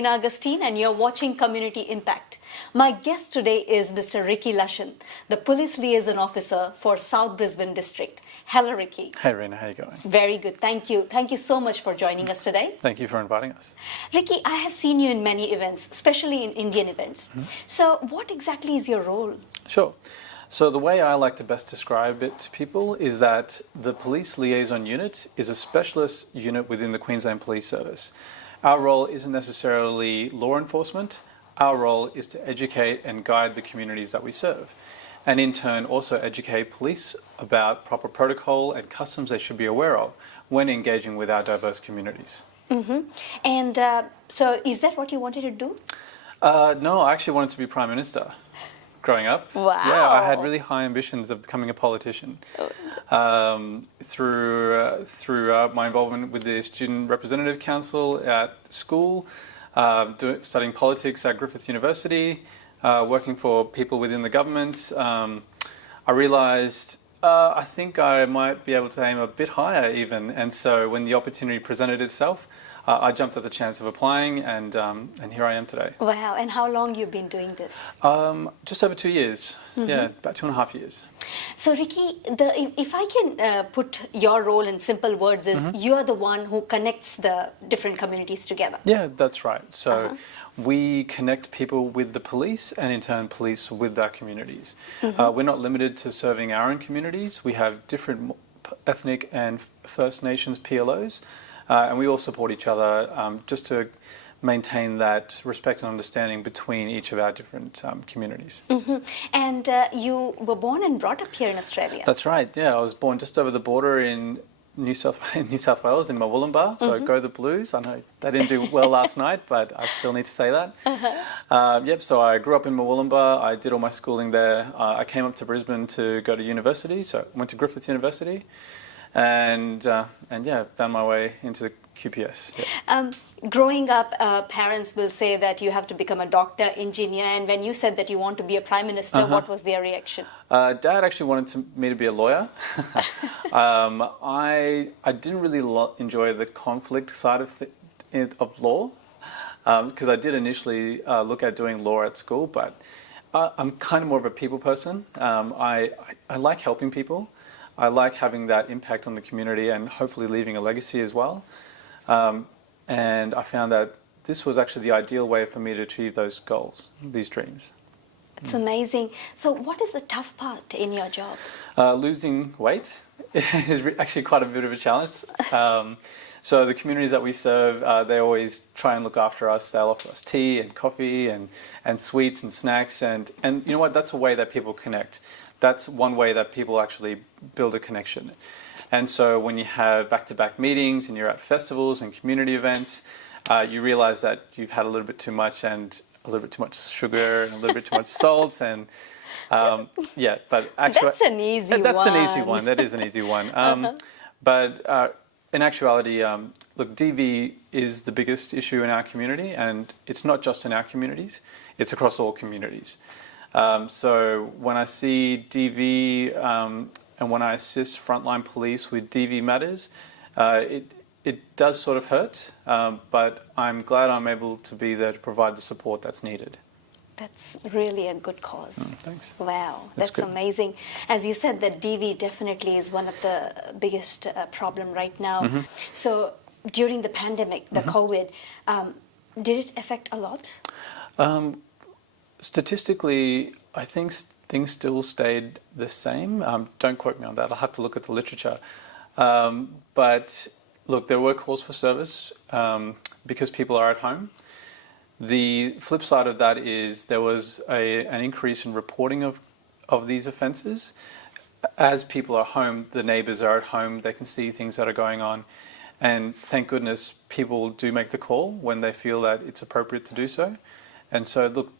Rina Agustin and you're watching Community Impact. My guest today is Mr. Ricky Lashan, the Police Liaison Officer for South Brisbane District. Hello, Ricky. Hey, Rina, how are you going? Very good, thank you. Thank you so much for joining us today. Thank you for inviting us. Ricky, I have seen you in many events, especially in Indian events. So what exactly is your role? Sure. So the way I like to best describe it to people is that the Police Liaison Unit is a specialist unit within the Queensland Police Service. Our role isn't necessarily law enforcement. Our role is to educate and guide the communities that we serve, and in turn also educate police about proper protocol and customs they should be aware of when engaging with our diverse communities. And so is that what you wanted to do? No, I actually wanted to be Prime Minister. Growing up, wow. Yeah, I had really high ambitions of becoming a politician. Through my involvement with the Student Representative Council at school, studying politics at Griffith University, working for people within the government, I realised I think I might be able to aim a bit higher even. And so when the opportunity presented itself, I jumped at the chance of applying, and here I am today. Wow, and how long you've been doing this? Just over 2 years. Yeah, about 2.5 years. So Ricky, if I can put your role in simple words, is you are the one who connects the different communities together. Yeah, that's right. So we connect people with the police, and in turn police with our communities. We're not limited to serving our own communities. We have different ethnic and First Nations PLOs. And we all support each other just to maintain that respect and understanding between each of our different communities. And you were born and brought up here in Australia. That's right, yeah. I was born just over the border in New South Wales, in Murwillumbah, so go the Blues. I know they didn't do well last night, but I still need to say that. So I grew up in Murwillumbah. I did all my schooling there. I came up to Brisbane to go to university, so I went to Griffith University. And found my way into the QPS. Yeah. Growing up, parents will say that you have to become a doctor, engineer, and when you said that you want to be a prime minister, what was their reaction? Dad actually wanted me to be a lawyer. I didn't really enjoy the conflict side of law, because I did initially look at doing law at school, but I'm kind of more of a people person. I like helping people. I like having that impact on the community and hopefully leaving a legacy as well. And I found that this was actually the ideal way for me to achieve those goals, these dreams. It's amazing. So what is the tough part in your job? Losing weight is actually quite a bit of a challenge. So the communities that we serve, they always try and look after us. They'll offer us tea and coffee and sweets and snacks. And you know what? That's a way that people connect. That's one way that people actually build a connection. And so when you have back-to-back meetings and you're at festivals and community events, you realize that you've had a little bit too much, and a little bit too much sugar and a little bit too much salt. And but actually, that's an easy one. That's an easy one. That is an easy one. But in actuality, look, DV is the biggest issue in our community, and it's not just in our communities, it's across all communities. So when I see DV and when I assist frontline police with DV matters, it does sort of hurt, but I'm glad I'm able to be there to provide the support that's needed. That's really a good cause. Thanks. Wow, that's amazing. As you said, that DV definitely is one of the biggest problem right now. So during the pandemic, the COVID, did it affect a lot? Statistically, I think things still stayed the same. Don't quote me on that. I'll have to look at the literature. But look, there were calls for service because people are at home. The flip side of that is there was an increase in reporting of these offences. As people are home, the neighbours are at home, they can see things that are going on. And thank goodness people do make the call when they feel that it's appropriate to do so. And so, look,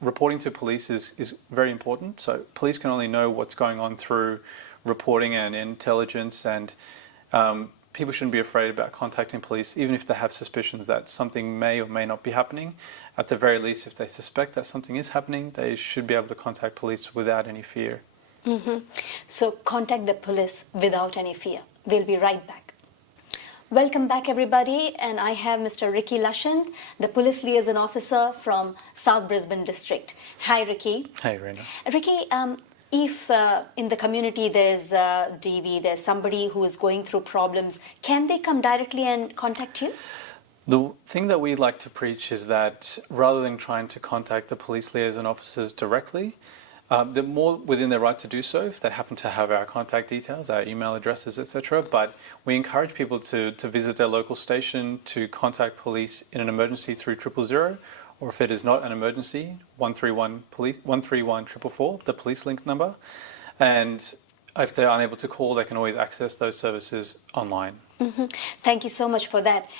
reporting to police is very important. So police can only know what's going on through reporting and intelligence, and people shouldn't be afraid about contacting police, even if they have suspicions that something may or may not be happening. At the very least, if they suspect that something is happening, they should be able to contact police without any fear. So contact the police without any fear. We'll be right back. Welcome back, everybody, and I have Mr. Ricky Lashant, the Police Liaison Officer from South Brisbane District. Hi, Ricky. Hey, Reena. Ricky, if in the community there's DV, there's somebody who is going through problems, can they come directly and contact you? The thing that we like to preach is that rather than trying to contact the police liaison officers directly, they're more within their right to do so if they happen to have our contact details, our email addresses, etc. But we encourage people to visit their local station, to contact police in an emergency through 000, or if it is not an emergency, 131 police 131 444, the police link number. And if they're unable to call, they can always access those services online. Mm-hmm. Thank you so much for that.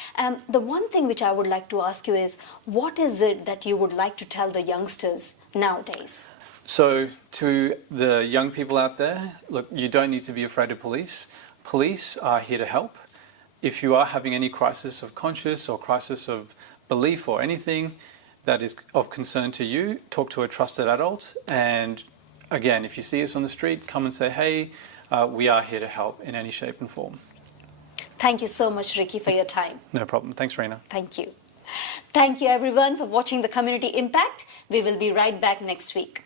The one thing which I would like to ask you is, what is it that you would like to tell the youngsters nowadays? So to the young people out there, look, you don't need to be afraid of police. Police are here to help. If you are having any crisis of conscience or crisis of belief or anything that is of concern to you, talk to a trusted adult. And again, if you see us on the street, come and say, hey, we are here to help in any shape and form. Thank you so much, Ricky, for your time. No problem. Thanks, Reena. Thank you. Thank you, everyone, for watching the Community Impact. We will be right back next week.